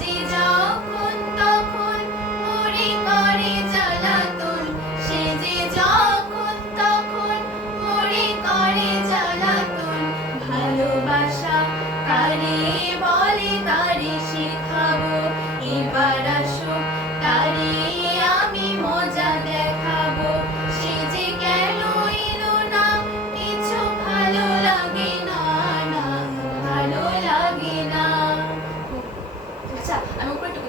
যে যখন তখন মরে করে জ্বালাতন, সে যে যখন তখন মরে করে জ্বালাতন। ভালোবাসা কারে বলে তারে শেখাবো, এবার আসো তারে আমি মজা দেখাবো। সে যে কেন এলো না কিছু ভালো লাগে না, না ভালো লাগে না। আচ্ছা, আমি উপরে একটু